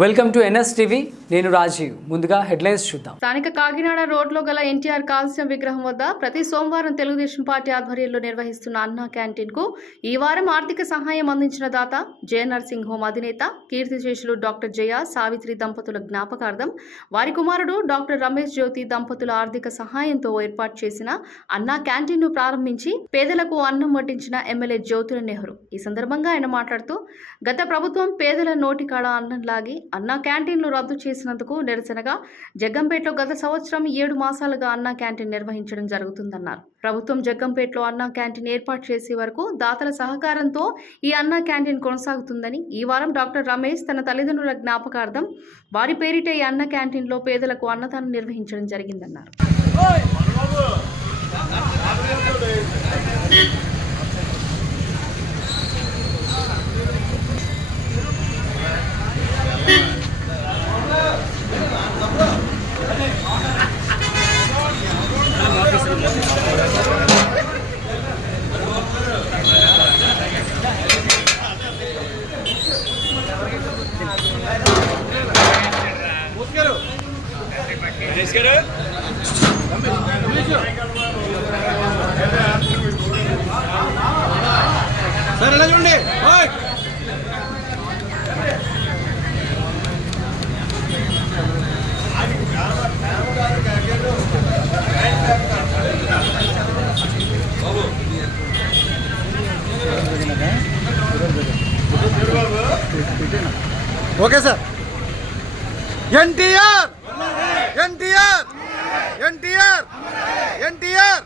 Welcome to NSTV. నేను రాజీవ్. ముందుగా headlines చూద్దాం. స్థానిక కాకినాడ రోడ్లో గల ఎన్టీఆర్ కాల్స్యం విగ్రహం వద్ద ప్రతి సోమవారం తెలుగుదేశం పార్టీ ఆధ్వర్యంలో నిర్వహిస్తున్న అన్నా క్యాంటీన్ కు ఈ వారం ఆర్థిక సహాయం అందించిన దాత జయ నర్సింగ్ హోమ్ అధినేత కీర్తిశేషులు డాక్టర్ జయ సావిత్రి దంపతుల జ్ఞాపకార్థం వారి కుమారుడు డాక్టర్ రమేష్ జ్యోతి దంపతుల ఆర్థిక సహాయంతో ఏర్పాటు చేసిన అన్నా క్యాంటీన్ ను ప్రారంభించి పేదలకు అన్నం వడ్డించిన ఎమ్మెల్యే జ్యోతుల నెహ్రూ. ఈ సందర్భంగా ఆయన మాట్లాడుతూ గత ప్రభుత్వం పేదల నోటికాడ అన్నం లాగి అన్నా క్యాంటీన్లు రద్దు చేసినందుకు నిరసనగా జగ్గంపేటలో గత సంవత్సరం 7 మాసాలుగా అన్నా క్యాంటీన్ నిర్వహించడం జరుగుతుందన్నారు. ప్రభుత్వం జగ్గంపేటలో అన్నా క్యాంటీన్ ఏర్పాటు చేసే వరకు దాతల సహకారంతో ఈ అన్నా క్యాంటీన్ కొనసాగుతుందని, ఈ వారం డాక్టర్ రమేష్ తన తల్లిదండ్రుల జ్ఞాపకార్థం వారి పేరిట ఈ అన్నా క్యాంటీన్లో పేదలకు అన్నదానం నిర్వహించడం జరిగిందన్నారు. సార్ ఎలా చూడండి. Okay sir. ఎన్టీఆర్ ఎన్టీఆర్ ఎన్టీఆర్ ఎన్టీఆర్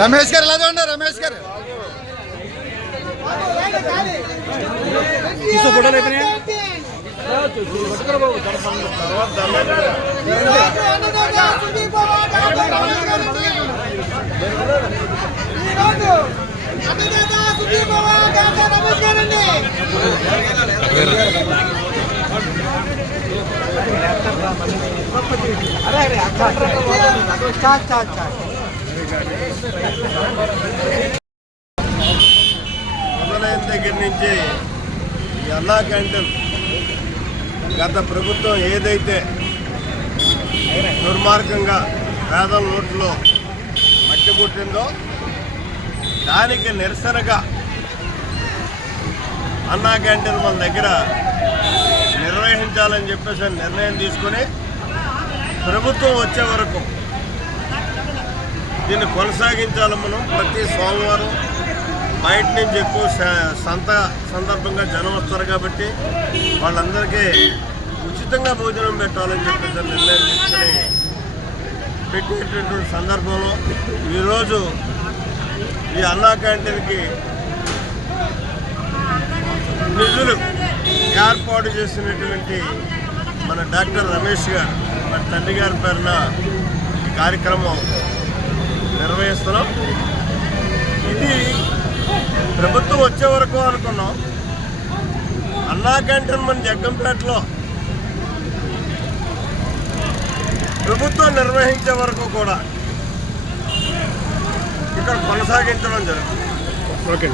రమేష్ గారు ఎలా చూడండి. రమేష్ గారు తీసు ఫోటోలు అయిపోయినాయి. మొదలైన దగ్గర నుంచి ఈ అన్నా క్యాంటీన్ గత ప్రభుత్వం ఏదైతే దుర్మార్గంగా పేదల నోట్లో మట్టి పుట్టిందో దానికి నిరసనగా అన్నా క్యాంటీన్ మన దగ్గర నిర్వహించాలని చెప్పేసి నిర్ణయం తీసుకుని ప్రభుత్వం వచ్చే వరకు దీన్ని కొనసాగించాలి. మనం ప్రతి సోమవారం బయట నుంచి ఎక్కువ సందర్భంగా జనం వస్తారు కాబట్టి వాళ్ళందరికీ ఉచితంగా భోజనం పెట్టాలని చెప్పేసి నిర్ణయం తీసుకుని పెట్టేటటువంటి సందర్భంలో ఈరోజు ఈ అన్నా క్యాంటీన్కి నిధులు ఏర్పాటు చేసినటువంటి మన డాక్టర్ రమేష్ గారు మరి తండ్రి గారి పేరున ఈ కార్యక్రమం నిర్వహిస్తున్నాం. ఇది ప్రభుత్వం వచ్చే వరకు అనుకున్నాం. అన్నా క్యాంటీన్ మన జగ్గంపేటలో ప్రభుత్వం నిర్వహించే వరకు కూడా ఇక్కడ కొనసాగించడం జరుగుతుంది. ఓకే.